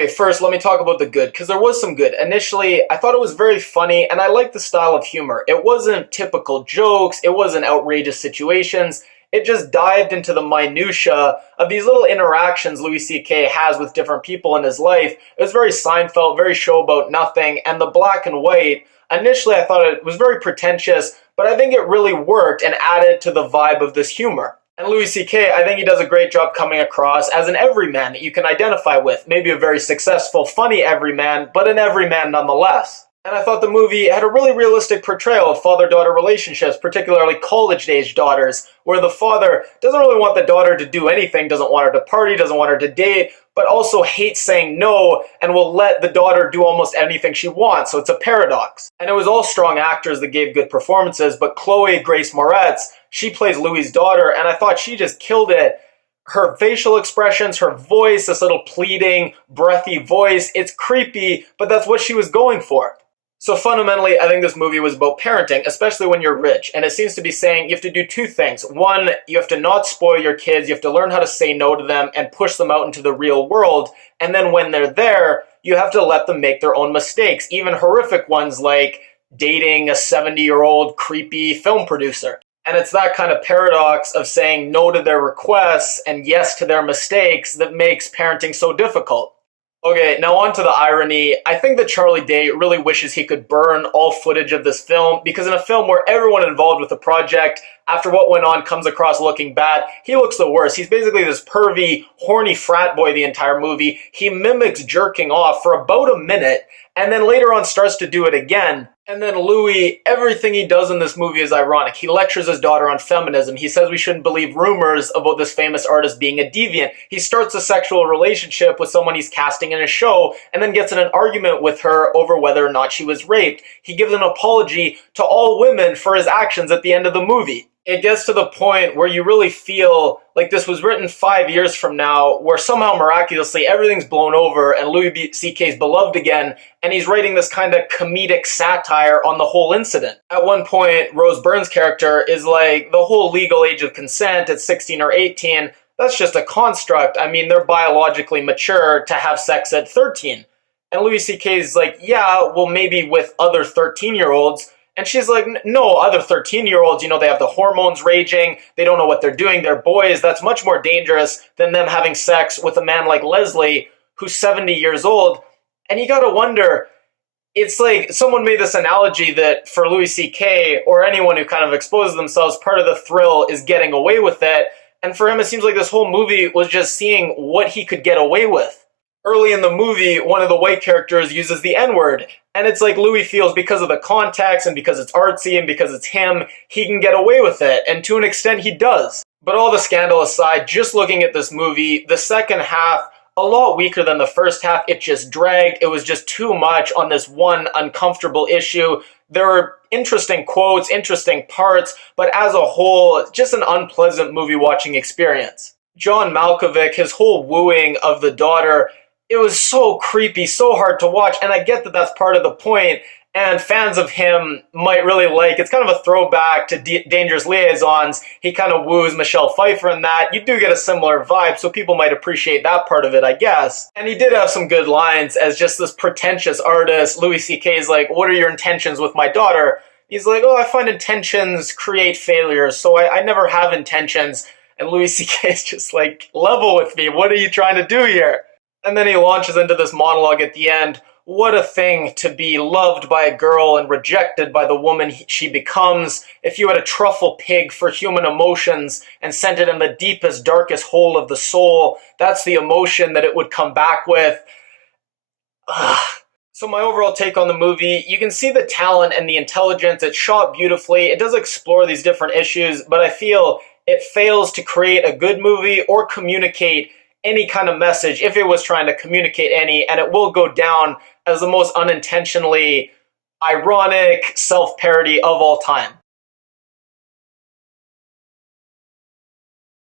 Okay, first let me talk about the good, because there was some good. Initially, I thought it was very funny, and I liked the style of humor. It wasn't typical jokes, it wasn't outrageous situations. It just dived into the minutia of these little interactions Louis C.K. has with different people in his life. It was very Seinfeld, very show about nothing, and the black and white, initially I thought it was very pretentious, but I think it really worked and added to the vibe of this humor. And Louis C.K., I think he does a great job coming across as an everyman that you can identify with. Maybe a very successful, funny everyman, but an everyman nonetheless. And I thought the movie had a really realistic portrayal of father-daughter relationships, particularly college-age daughters, where the father doesn't really want the daughter to do anything, doesn't want her to party, doesn't want her to date, but also hates saying no and will let the daughter do almost anything she wants. So it's a paradox. And it was all strong actors that gave good performances, but Chloë Grace Moretz, she plays Louis' daughter, and I thought she just killed it. Her facial expressions, her voice, this little pleading, breathy voice, it's creepy, but that's what she was going for. So fundamentally, I think this movie was about parenting, especially when you're rich. And it seems to be saying you have to do two things. One, you have to not spoil your kids. You have to learn how to say no to them and push them out into the real world. And then when they're there, you have to let them make their own mistakes, even horrific ones like dating a 70-year-old creepy film producer. And it's that kind of paradox of saying no to their requests and yes to their mistakes that makes parenting so difficult. Okay, now on to the irony. I think that Charlie Day really wishes he could burn all footage of this film, because in a film where everyone involved with the project, after what went on, comes across looking bad, he looks the worst. He's basically this pervy, horny frat boy the entire movie. He mimics jerking off for about a minute, and then later on starts to do it again. And then Louis, everything he does in this movie is ironic. He lectures his daughter on feminism. He says we shouldn't believe rumors about this famous artist being a deviant. He starts a sexual relationship with someone he's casting in a show and then gets in an argument with her over whether or not she was raped. He gives an apology to all women for his actions at the end of the movie. It gets to the point where you really feel like this was written 5 years from now, where somehow miraculously everything's blown over and Louis C.K.'s beloved again, and he's writing this kind of comedic satire on the whole incident. At one point, Rose Byrne's character is like, the whole legal age of consent at 16 or 18, that's just a construct. I mean, they're biologically mature to have sex at 13. And Louis C.K.'s like, yeah, well, maybe with other 13-year-olds. And she's like, no, other 13-year-olds, they have the hormones raging, they don't know what they're doing, they're boys. That's much more dangerous than them having sex with a man like Leslie, who's 70 years old. And you gotta wonder, it's like someone made this analogy that for Louis C.K. or anyone who kind of exposes themselves, part of the thrill is getting away with it. And for him, it seems like this whole movie was just seeing what he could get away with. Early in the movie, one of the white characters uses the N-word, and it's like Louis feels because of the context and because it's artsy and because it's him, he can get away with it, and to an extent he does. But all the scandal aside, just looking at this movie, the second half, a lot weaker than the first half. It just dragged. It was just too much on this one uncomfortable issue. There were interesting quotes, interesting parts, but as a whole, just an unpleasant movie watching experience. John Malkovich, his whole wooing of the daughter, it was so creepy, so hard to watch, and I get that that's part of the point, and fans of him might really like, it's kind of a throwback to Dangerous Liaisons. He kind of woos Michelle Pfeiffer in that. You do get a similar vibe, so people might appreciate that part of it, I guess. And he did have some good lines as just this pretentious artist. Louis C.K. is like, what are your intentions with my daughter? He's like, oh, I find intentions create failures, so I never have intentions. And Louis C.K. is just like, level with me, what are you trying to do here? And then he launches into this monologue at the end. What a thing to be loved by a girl and rejected by the woman she becomes. If you had a truffle pig for human emotions and sent it in the deepest, darkest hole of the soul, that's the emotion that it would come back with. So my overall take on the movie, you can see the talent and the intelligence. It's shot beautifully. It does explore these different issues, but I feel it fails to create a good movie or communicate any kind of message, if it was trying to communicate any, and it will go down as the most unintentionally ironic self-parody of all time.